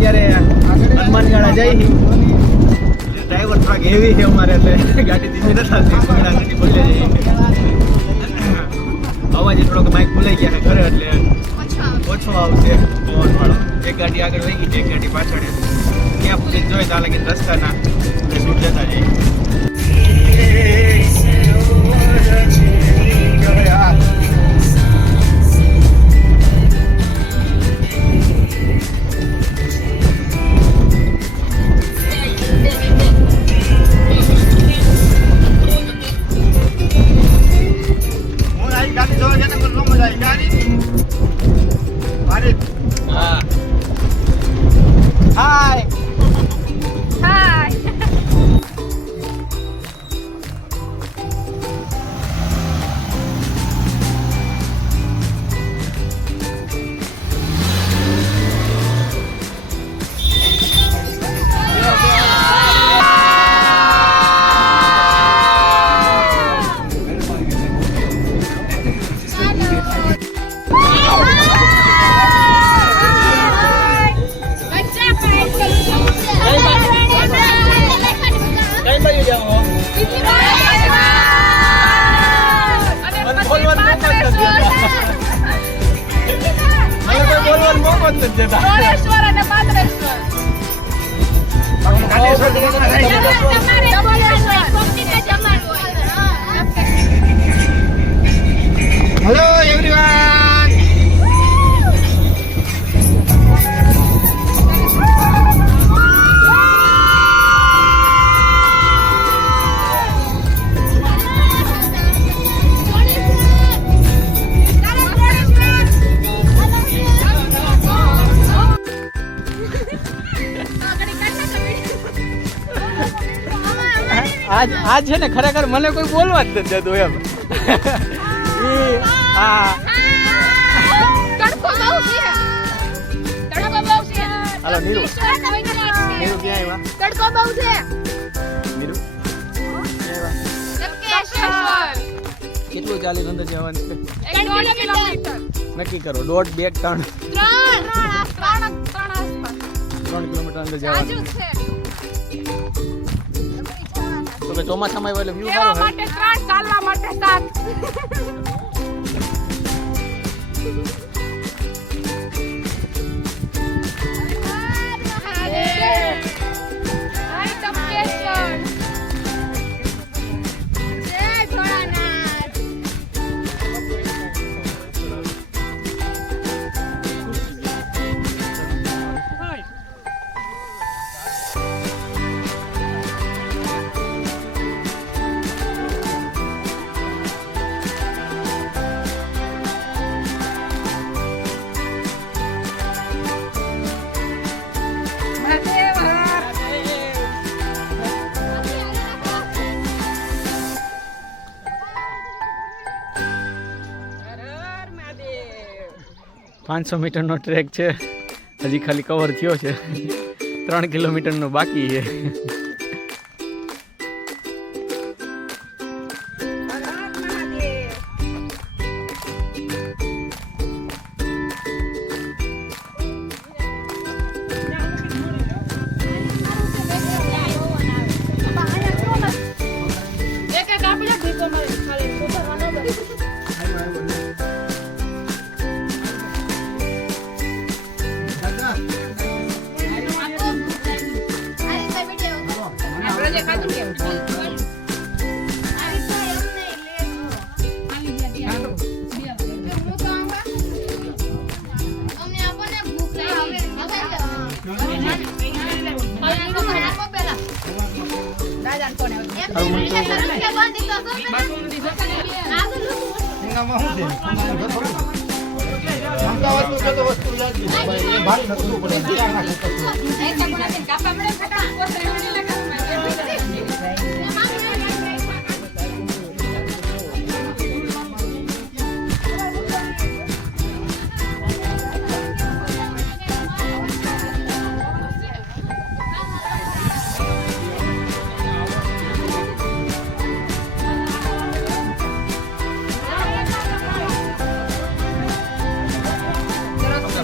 અત્યારે હનુમાનગાળા જઈ ડ્રાઈવર થોડાક હેવી છે અમારે એટલે ગાડી ધીમી નથી ગાડી બોલે જઈએ અવાજ થોડોક બાઇક ભૂલાઈ ગયા છે ઘરે એટલે ઓછો આવશે પવન વાળો એક ગાડી આગળ વહી ગઈ એક ગાડી પાછળ ક્યાં પૂછી જોઈએ તો લાગે રસ્તાના છૂટ જતા જઈએ હેલો એવરીવન આજ છે ને ખરેખર મને કોઈ બોલવા જ નથી દેતું એમ હાલો નીરુ નીરુ ક્યાં આવ્યા તડકો બહુ છે નીરુ કેટલું ચાલી અંદર જવાનું છે 1.5 કિલોમીટર નક્કી કરો 1.5 2 3 કિલોમીટર અંદર જવાનું તો કે ચોમાસામાં એટલે વ્યૂ સારો હોય માટે 3 ચાલવા માટે 500 મીટરનો ટ્રેક છે હજી ખાલી કવર થયો છે 3 કિલોમીટરનો બાકી છે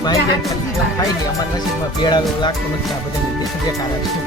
ભાઈ જેમ ખાઈ ગયા અમારા નસીબમાં ભેળા એવું લાગતું નથી આ બધા દેખાડા છે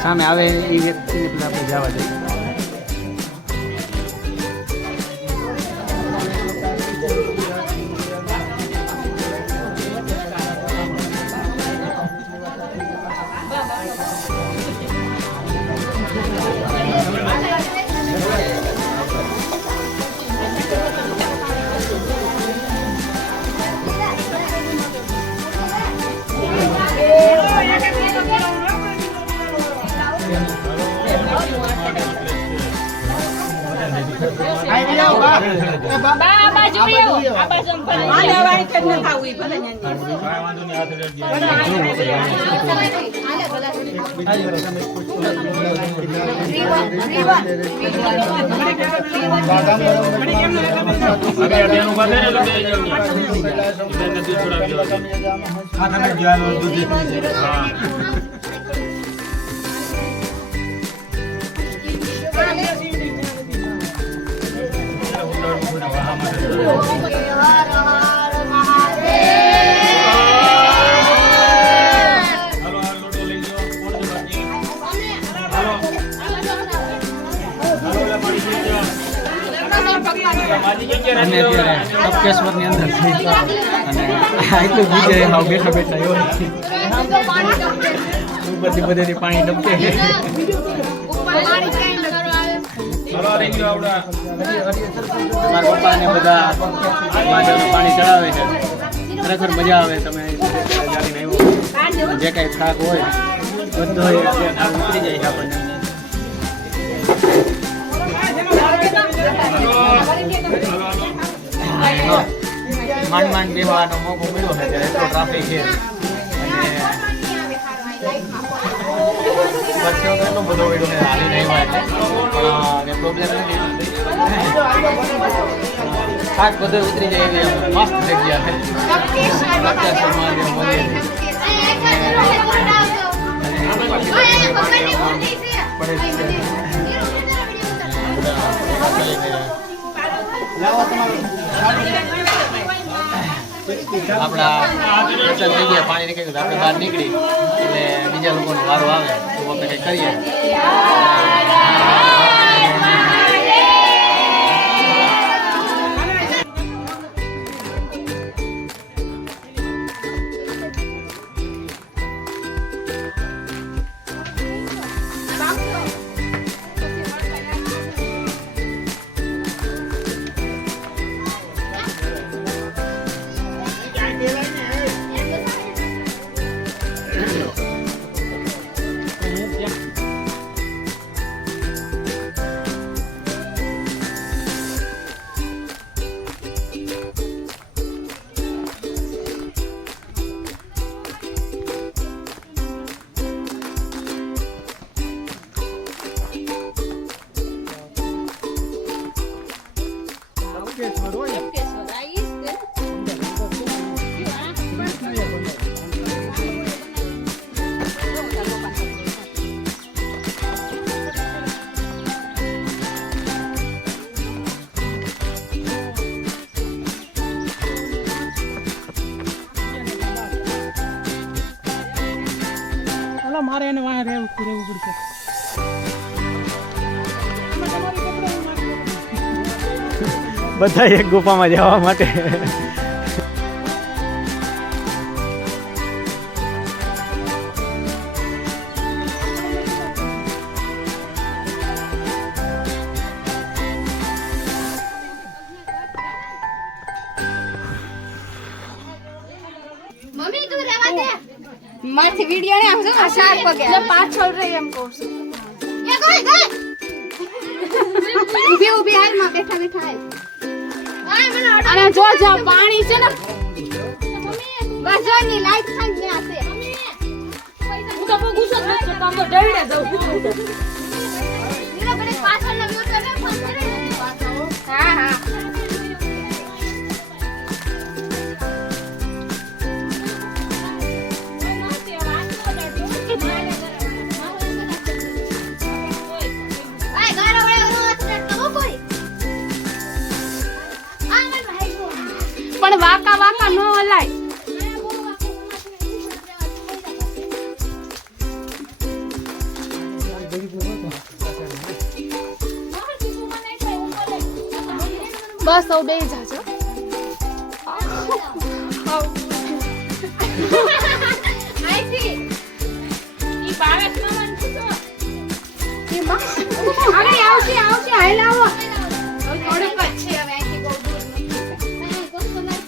સામે આવે એ વ્યક્તિને પણ આપણે જવા દઈએ અને અત્યારે તપકેશ્વરની અંદર થઈ અને આટલું બીજે હાવ બેઠા બેઠા એવો ઉપરથી બધેથી પાણી ટપકે મારા પપ્પાને બધા મહાદેવનું પાણી ચડાવે છે ખરેખર મજા આવે તમે જે કાંઈ થાક હોય બધો ઉતરી જાય છે આપણને માંડ માંડ બેવાનો મોકો મળ્યો છે ત્યારે એટલો ટ્રાફિક છે અને એટલો બધો હાલી નહીં હોય પણ પ્રોબ્લેમ નથી થાક બધો ઉતરી જાય એવી મસ્ત જગ્યા છે આપણા દર્શન થઈ ગયા પાણી નીકળી આપણે બહાર નીકળી એટલે બીજા લોકોનો વારો આવે તો આપણે કંઈક કરીએ મારે એને વાંહે રહેવું પડશે. બધા એક ગુફામાં જવા માટે મમ્મી તું રહેવા દે માથી વિડિયો ને આમ જો આ શાક પગે એટલે પાછળ રહી એમ કહું છું એ ગઈ ઉભી ઉભી હાલ માં બેઠા બેઠા હાલ અને જો જો પાણી છે ને બસ જો ની લાઈટ થાય ને આ છે હું તો બહુ ગુસ્સો થાય છે તો આમ ડરડે જાઉં નીરા બને પાછળ નો વ્યૂ તો ને ફોન કરે હા હા પણ વાકા વાકા નો હલાય બસ હવે બે જાજો આઈથી ઈ બાળક નમન છો ઈ બસ આગળ આવશે હાલ આવો થોડું પછી હવે આઈથી બહુ દૂર નથી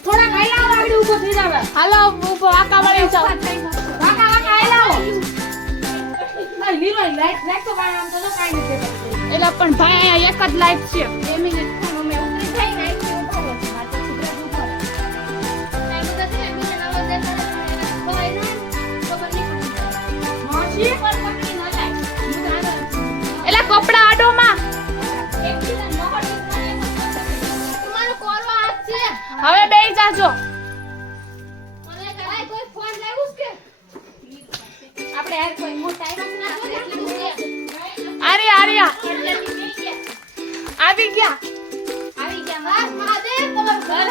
થોડા હાલ આવો આગળ ઊભો થઈ જાવ હાલો ઊભો વાકા વળી જાવ વાકા હાલ આવો ના નીરો લાઈટ તો કાઈ આમ તો કાઈ નથી એલા પણ ભાઈ આ એક જ લાઈટ છે 2 મિનિટ ખાનો મે ઉતરી થઈ ને આઈથી ઊભો છે મારે છોકરા ઊભો કાઈ બધા છે બીજા નવો દેતા કોઈ ના ખબર નહીં મોશી પર પકડી ન લાય એલા કપડા આડોમાં એક દિન નહોર તમારો કોરો હાથ છે હવે બેહી જાજો મને કઈ કોઈ ફોન લાવ્યું કે આપણે યાર કોઈ મોટા આવ્યા છે આર્યા આવી ગયા બસ મહાદેવ તમાર ઘર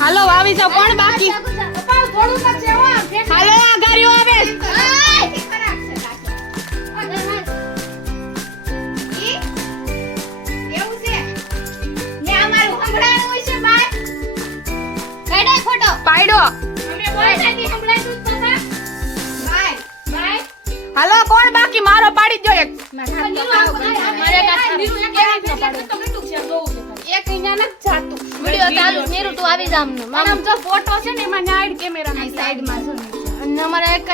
હાલો આવી જાવ કોણ બાકી પપ્પા થોડું તો છે હો હાલો આ ગાડીઓ આવે ખરાબ છે ઈ એવું છે ને અમારું સંભળાણું હોય છે બાય કાઢો ફોટો પાડો અમે બોલતાથી સંભળાતું જ નતા બાય હાલો કોણ બાકી મારો પાડી દો એક મારે ગાતા નીરુ એક કેવી ન પાડે તો કેટલું છે જોવું છે એક ઇના ન જાતું વિડિયો ચાલુ નીરુ તું આવી જામ ને આમ જો ફોટો છે ને એમાં નાઈડ કેમેરા ની સાઈડ માં છે અને અમારે એક જ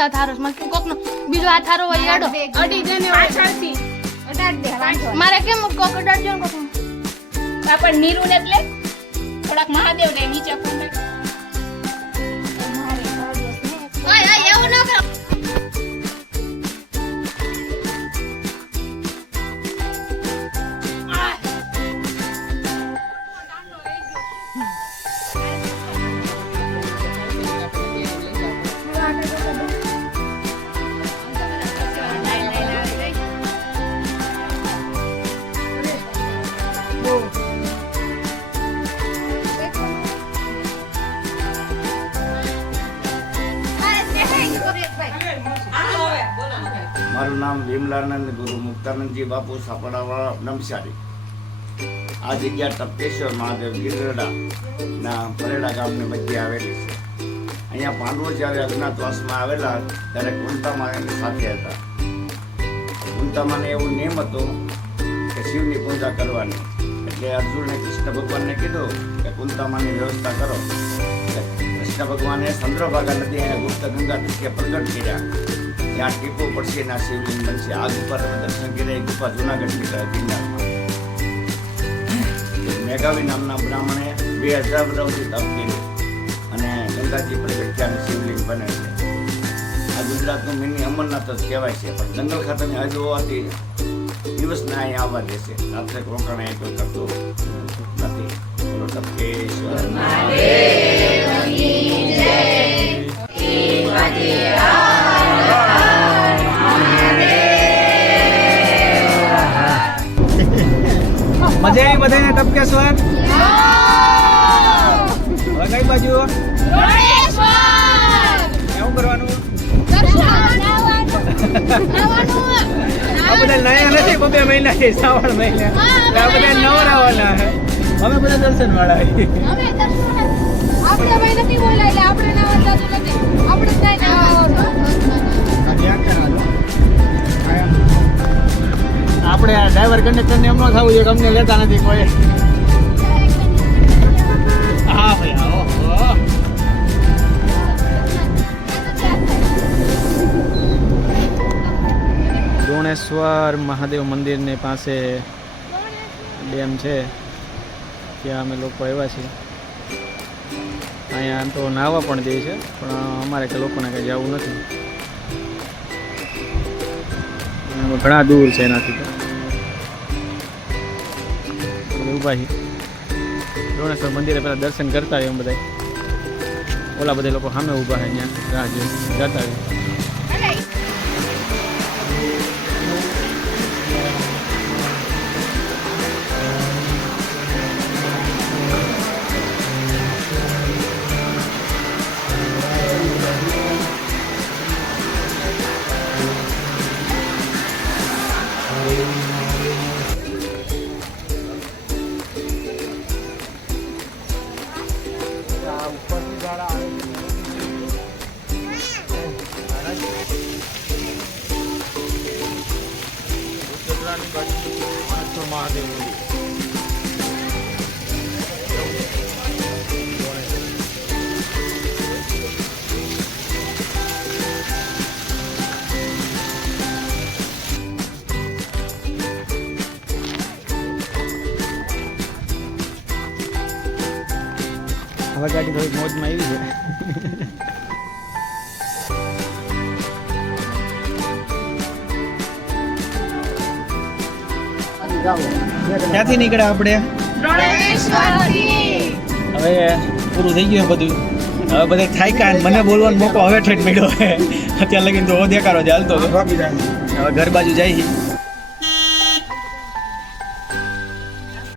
હાથ હારો છે મને કોકનો બીજો હાથ હારો હોય આડો અડી દેને પાછળથી અડાડ દે મારે કેમ કોક અડાડજો ને કોક આપણ નીરુ ને એટલે થોડાક મહાદેવ ને નીચે ફોન ઓય એવું ન કરો મારું નામ વિમલાનંદ ગુરુ મુક્તાનંદજી બાપુ સાપડાવાળા નમસારી. આ જગ્યા ટપકેશ્વર મહાદેવ ગિરડા ના પરેડા ગામની મધ્ય આવેલી છે. અહીંયા પાંડવો જ્યારે અજ્ઞાતવાસમાં આવેલા ત્યારે કુંતામાં એમની સાથે હતા. કુંતામાને એવું નિયમ હતો કે શિવની પૂજા કરવાની, એટલે અર્જુને કૃષ્ણ ભગવાનને કીધું કે કુંતામાની વ્યવસ્થા કરો. કૃષ્ણ ભગવાને ચંદ્રભાગા નદી અહીંયા ગુપ્ત ગંગા તરીકે પ્રગટ કર્યા. ત્યાં ટીપું પડશે ના શિવલિંગ બનશે. આ ગુફા તમે દર્શન કરી ગુફા જુનાગઢની ગિરનારમાં. મેઘાવી નામના બ્રાહ્મણે 2000 વર્ષથી તપ કર્યું અને ગંગાજી પ્રગટ ત્યાં શિવલિંગ બને છે. આ ગુજરાતનું મિની અમરનાથ જ કહેવાય છે, પણ જંગલ ખાતાની હજ હોવાથી દિવસના અહીંયા આવવા દેશે. રાત્રે રોકાણ અહીં કોઈ કરતું નથી. બોલો ટપકેશ્વર મજા આવી બધાને ટપકેશ્વર? હવે કઈ બાજુ એવું કરવાનું? આ બધા નયા નથી, 2 મહિના છે, શ્રાવણ મહિના એટલે આ બધા નવરાવાના છે. અમે બધા દર્શન વાળા છીએ. આપણે ભાઈ નથી બોલાય એટલે આપણે ના વાંચતા નથી. આપણે જ નહીં આપણે આ ડ્રાઈવર કંડક્ટરને એમ ન થવું જોઈએ કે અમને લેતા નથી કોઈ. હા ભાઈ આવો. દોણેશ્વર મહાદેવ મંદિરની પાસે ડેમ છે, ત્યાં અમે લોકો આવ્યા છીએ. અહીંયા તો નાહવા પણ દે છે, પણ અમારે કે લોકોને કંઈ જવું નથી. ઘણા દૂર છે એનાથી તો ઊભા છીએ. દોણેશ્વર મંદિરે પહેલાં દર્શન કરતા હોય એમ બધા. ઓલા બધા લોકો સામે ઊભા છે, અહીંયા રાહ જોઈ જતા હોય. મહાદેવ હવે ગાડી થોડીક મોજમાં આવી છે. ક્યાંથી નીકળ્યા આપણે? હવે પૂરું થઈ ગયું બધું. હવે બધા થાક્યા ને મને બોલવાનો મોકો હવે ઠેઠ મળ્યો. અત્યાર લગીને તો દેખાડો ચાલતો. હવે ઘર બાજુ જાય.